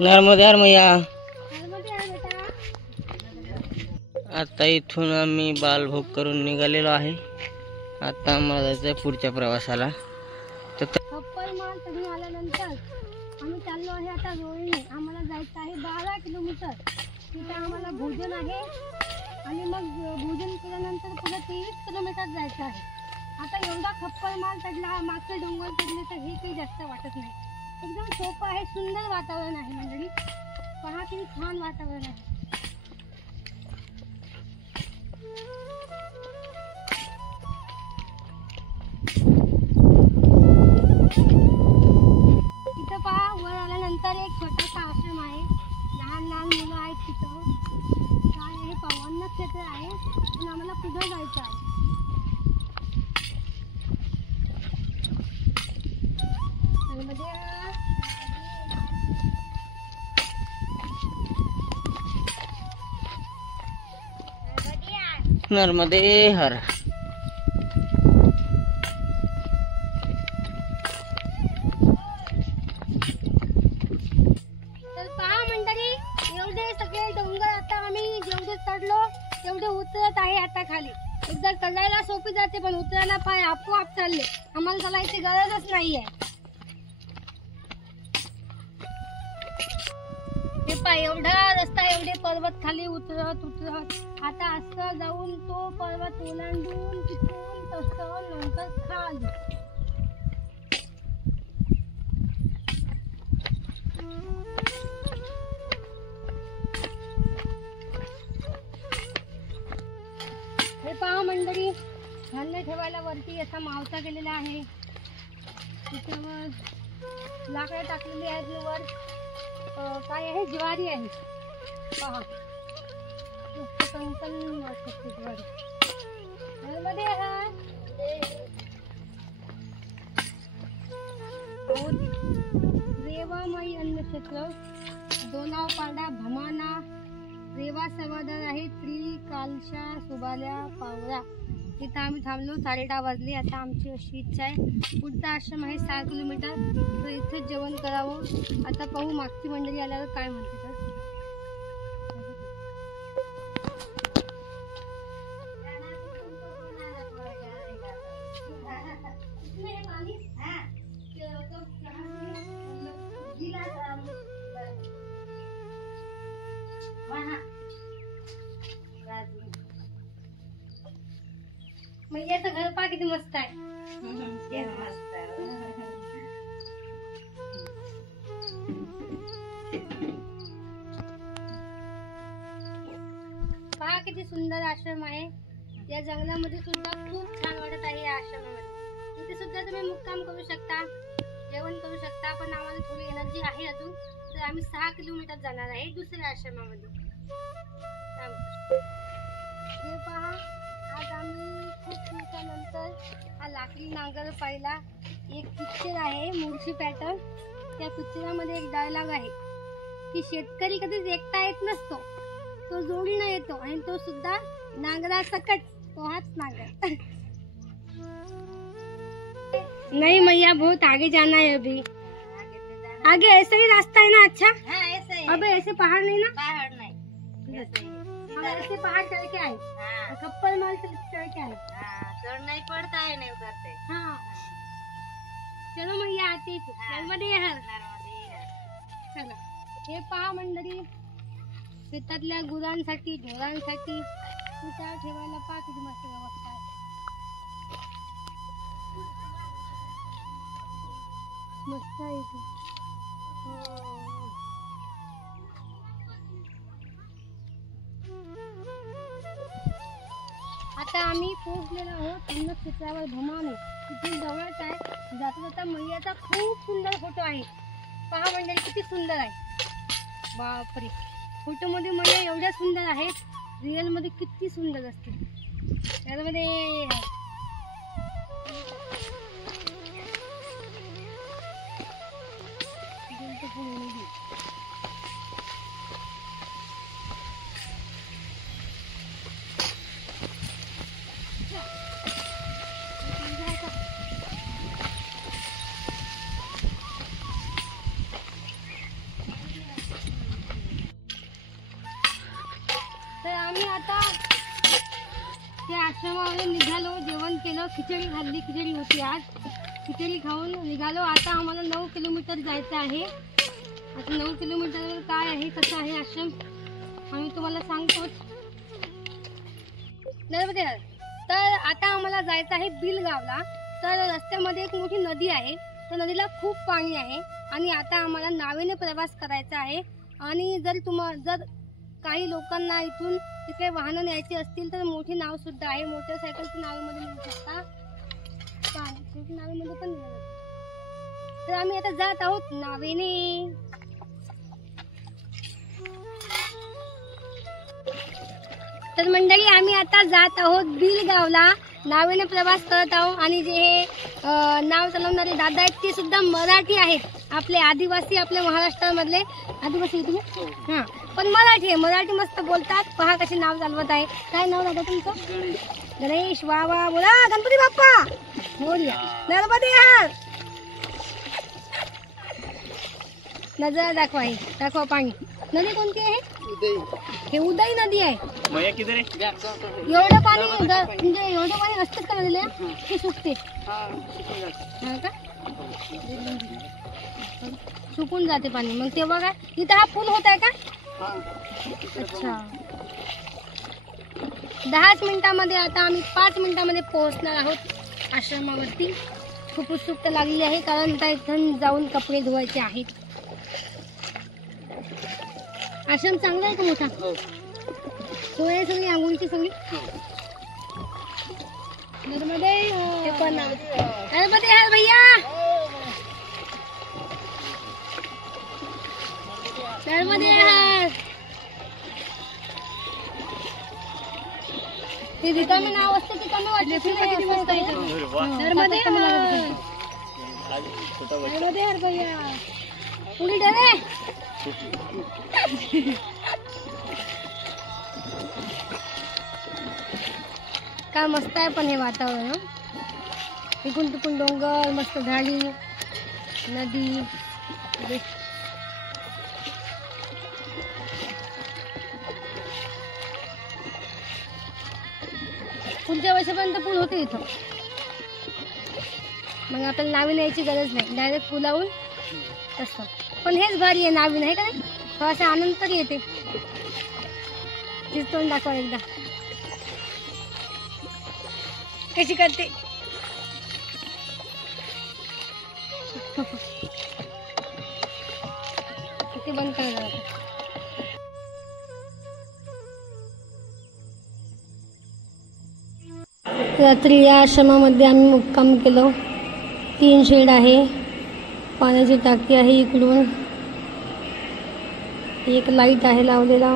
नर्मदे मैया। आता इथून आम्ही बालभोग करून निघालेलो आहे। आता आम्हाला जायचं पुढच्या प्रवासाला। खप्पर माल चढून आल्यानंतर आम्ही चाललो आहे आता रोहिणी। आम्हाला जायचं आहे 12 किलोमीटर। तिथे आम्हाला भोजन आहे आणि मग भोजन केल्यानंतर पुढे 23 किलोमीटर जायचं आहे। आता एवढा खप्पर माल चढला, मागचे डोंगर चढले तर हे काही जास्त वाटत नाही। एकदम सोपं आहे, सुंदर वातावरण आहे मंडळी। पहा किती छान वातावरण आहे। इथं पहा, वर आल्यानंतर एक छोटासा आश्रम आहे। लहान लहान मुलं आहेत तिथं। काय आहे, पावन क्षेत्र आहे पण आम्हाला पुढे जायचं आहे। नर्मदे हर। तर पहा मंडळी, एवढे सगळे डोंगर आता आम्ही जेवढे चढलो तेवढे उतरत आहे आता खाली। एकदा चढायला सोपी जाते पण उतरायला पाय आपोआप चालले। आम्हाला चालायची गरजच नाहीये। हे पाय एवढा रस्ता, एवढे पर्वत खाली उतरत उतरत आता असं जाऊन तो पर्वत ओलांडून तिथून तसं नंतर खाली। हे पहा मंडळी, धान्य ठेवायला वरती असा मावसा केलेला आहे। त्याच्यावर लाकडं टाकलेली आहेत वर। काय आहे, ज्वारी आहे पहा। कंकण वाटते ज्वारी। नर्मदे हर। रेवामयी अन्न क्षेत्र, दोनाव पारडा, भमाना, रेवा समाधान आहे। त्रिल, कालशा, सुबाल्या, पावरा। इथं आम्ही थांबलो, 10:30 वाजले। आता आमची अशी इच्छा आहे, पुढचा आश्रम आहे 6 किलोमीटर, तर इथेच जेवण करावं। आता पाहू मागची मंडळी आल्यावर काय म्हणते तर। मैयाचं घर पहा किती मस्त आहे। पहा किती सुंदर आश्रम आहे। या जंगलामध्ये सुद्धा खूप छान वाटत आहे। या आश्रमामध्ये इथे सुद्धा तुम्ही मुक्काम करू शकता, जेवण करू शकता। पण आम्हाला थोडी एनर्जी आहे अजून, तर आम्ही 6 किलोमीटर जाणार आहे दुसऱ्या आश्रमामध्ये। हे पहा, आज आम्ही खूप दिवसानंतर हा लाकडी नांगर पाहिला। एक पिक्चर आहे मुळशी पॅटर्न। त्या पिक्चरामध्ये एक डायलॉग आहे की शेतकरी कधीच एकटा येत नसतो, तो जोडीनं येतो आणि तो सुद्धा नांगरा सकट। तो हाच नांगर। नहीं मैया, बहुत आगे जाना है अभी। आगे ऐसा ही रास्ता है ना? अच्छा हाँ, ऐसा ही। अबे ऐसे पहाड़ नहीं ना? पहाड़ नहीं, हम ऐसे पहाड़ चढ़ के आए। हाँ। खप्पर माल से चढ़ के आए। हाँ, चढ़ना ही पड़ता है, नहीं उतरते। हाँ, चलो मैया आते। नर्मदे हर। चला, हे पहा मंडळी, शेतातल्या गुरांसाठी, ढोरांसाठी कुटार ठेवायला पहा किती मस्त व्यवस्था आहे। मस्त आहे इथे। आता आम्ही पोहोचलेलो आहोत अन्न क्षेत्रावर भमाने। तिथून जवळच आहे। जाता जाता मैयाचा खूप सुंदर फोटो आहे। पहा मंडळी किती सुंदर आहे। बापरे, फोटो मध्ये मैया एवढ्या सुंदर आहेत, रिअल मध्ये किती सुंदर असते। त्यामध्ये आश्रमावरून निघालो, जेवण केलं, खिचडी खाल्ली, खिचडी होती आज, खिचडी खाऊन निघालो. आता आम्हाला 9 किलोमीटर जायचं आहे. आता 9 किलोमीटरवर काय आहे, कसं आहे आश्रम आम्ही तुम्हाला सांगतोच. तर आता आम्हाला जायचं आहे बिलगावला. तर रस्त्यामध्ये एक मोठी नदी आहे, त्या नदीला खूप पाणी आहे आणि आता आम्हाला नावेने प्रवास करायचा आहे. आणि जर काही लोकांना इथून तिकडे वाहनं न्यायची असतील तर मोठी नाव सुद्धा आहे, मोटरसायकलची नावेमध्ये नेऊ शकता, छोटी नावेमध्ये पण नेऊ शकता. तर आम्ही आता जात आहोत नावेने. तर मंडळी आम्ही आता जात आहोत बिलगावला, नावेने प्रवास करत आहोत. आणि जे हे नाव चालवणारे दादा आहेत ते सुद्धा मराठी आहेत, आपले आदिवासी, आपल्या महाराष्ट्रामधले आदिवासी. तुम्ही हां, पण मराठी आहे, मराठी मस्त बोलतात. पहा कसे नाव चालवत आहे. काय नाव दादा तुमचं? गणेश. वा वा, बोला गणपती बाप्पा मोरया. नर्मदे हर. नजर दाखवा, हे दाखवा पाणी. नदी कोणती आहे? हे उदय नदी आहे. एवढं पाणी म्हणजे एवढं पाणी असतं का नदीला की सुकते? हा का, सुकून जाते पाणी. मग तेव्हा काय इथं हा पूल होत आहे का? अच्छा. 10 मिनिटांमध्ये, आता आम्ही 5 मिनिटांमध्ये पोहोचणार आहोत आश्रमावरती. खूप उत्सुकता लागली आहे कारण आता इथून जाऊन कपडे धुवायचे आहेत. आश्रम चांगला आहे का मोठा? सोय आहे सगळी, आंघोळीची सगळी. नर्मदे हर भैया, नर्मदे हर. ते रिकामे नाव असते ते कमी वाटले. नर्मदे हर, नर्मदे हर भैया. कुणी डरे? काय मस्त आहे पण हे वातावरण. इकडून तिकडून डोंगर, मस्त झाडी, नदी. पुढच्या वर्षापर्यंत पूल होते इथं. मग आपल्याला नावी न्यायची गरज नाही, डायरेक्ट पुलावून तसं. पण हेच भारी आहे नावीन, आहे का नाही? थोडासा आनंद तरी येते. तोंड दाखवा एकदा कशी करते. किती बंद करणार. रात्री या आश्रमामध्ये आम्ही मुक्काम केलो. 3 शेड आहे, पाण्याची टाकी आहे, इकडून एक लाईट आहे लावलेला.